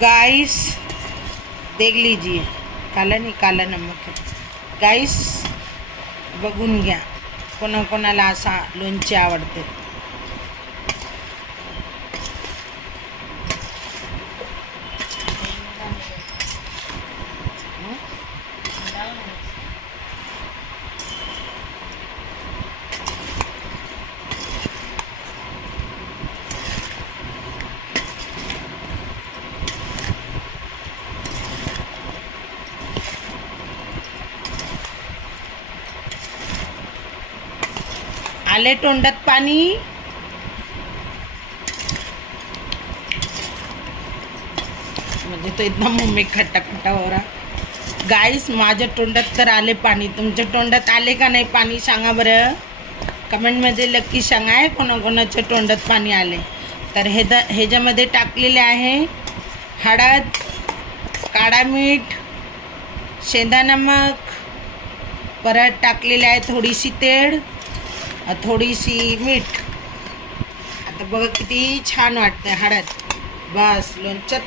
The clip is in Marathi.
गाइस देख लीजिए, काला नाही, काला नमक है गाइस. बघून घ्या, कोणाकोणाला असा लोणचे आवडते. आले तोंडात पाणी. म्हणजे तो इतना मुंह में खट्टा खट्टा हो रहा. गाइस माझ्या तोंडात तर आले पाणी. तुमच्या तोंडात आले का नाही पाणी सांगा बरं. कमेंटमध्ये नक्की सांगा आहे कोणाकोणाच्या तोंडात पाणी आले. तर ह्याच्यामध्ये टाकलेले आहे हळद, काळा मीठ, शेंदा नमक, परत टाकलेले आहे थोडीशी तेल, थोडीशी मीठ. आता बघा किती छान वाटते हळद. बस लोणच्यात